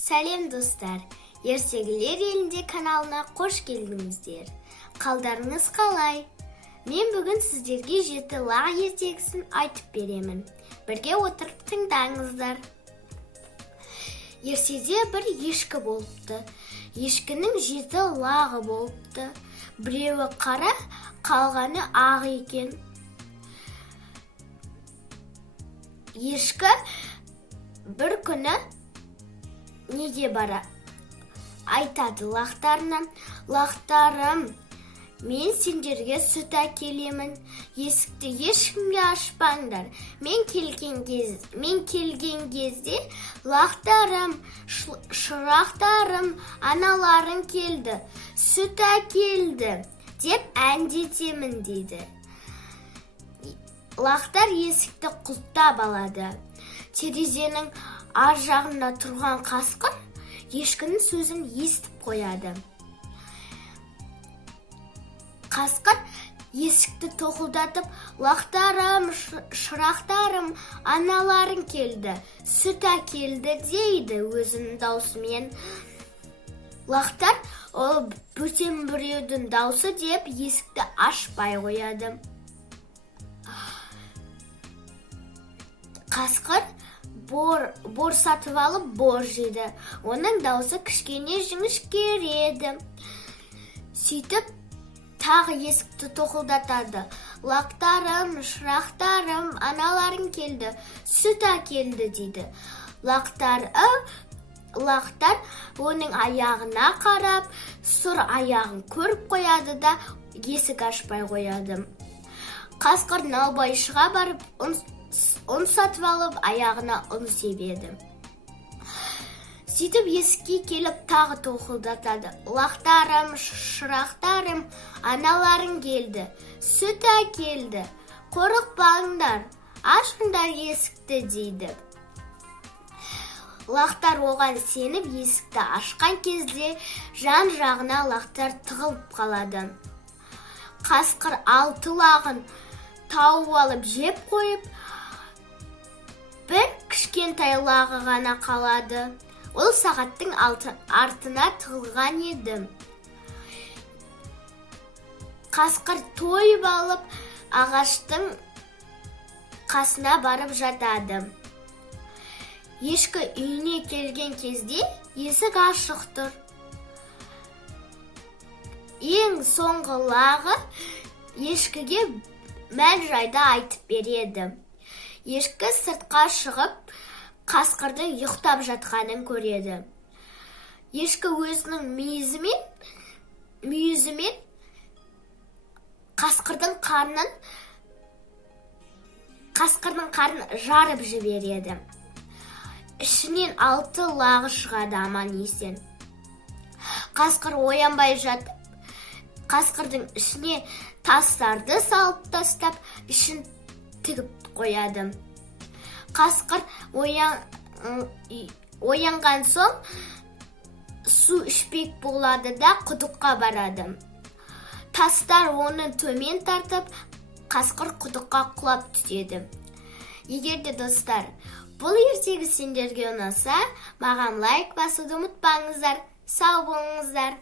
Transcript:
Сәлем достар, ертегілер елінде каналына қош келдіңіздер. Қалдарыңыз қалай? Мен бүгін сіздерге 7 лақ ертегісін айтып беремін. Бірге отырып тыңдаңыздар. Ертеде бір ешкі болыпты. Ешкінің 7 лағы болыпты. Біреуі қара, қалғаны ақ екен. Ешкі бір күні неге бара айтады лақтарына: лақтарым, мен сендерге сүт әкелемін, есікті ешкімге ашпаңдар. Мен келген кезде лақтарым, шырақтарым, аналарың келді, сүт әкелді деп әндетемін дейді. Лақтар есікті құлттап алады. Терезенің ар жағында тұрған қасқыр ешкінің сөзін естіп қояды. Қасқыр есікті тоқылдатып: лақтарым, шырақтарым, аналарың келді, сүт әкелді дейді өзінің даусымен. Лақтар ол бөтен біреудің даусы деп есікті ашпай қояды. Қасқыр бор сатып алып бор жейді. Оның даусы кішкене жіңішкереді. Сөйтіп тағы есікті тоқылдатады: лақтарым, шырақтарым, аналарың келді, сүт әкелді дейді. Лақтар оның аяғына қарап, сұр аяғын көріп қояды да есік ашпай қояды. Қасқыр наубайшыға барып ұн сатып алып, аяғына ұн себеді. Сөйтіп есікке келіп тағы тоқылдатады: лақтарым, шырақтарым, аналарың келді, сүт әкелді, қорықпаңдар, ашыңдар есікті дейді. Лақтар оған сеніп есікті ашқан кезде жан жағына лақтар тығылып қалады. Қасқыр 6 лағын тауып алып жеп қойып, бір кішкентай лағы ғана қалады. Ол сағаттың артына тығылған еді. Қасқыр тойып алып ағаштың қасына барып жатады. Ешкі үйіне келген кезде есік ашық тұр. Ең соңғы лағы ешкіге мән-жайды айтып береді. Ешкі сыртқа шығып, қасқырдың ұйықтап жатқанын көреді. Ешкі өзінің мүйізімен қасқырдың қарнын жарып жібереді. Ішінен 6 лағы шығады аман есен. Қасқыр оянбай жатып, қасқырдың ішіне тастарды салып тастап, ішін тігіп қояды. Қасқыр оянған соң су ішпек болады да құдыққа барады. Тастар оны төмен тартып, қасқыр құдыққа құлап түседі. Егерде достар, бұл ертегі сендерге ұнаса, маған лайк басуды ұмытпаңыздар. Сау болыңыздар.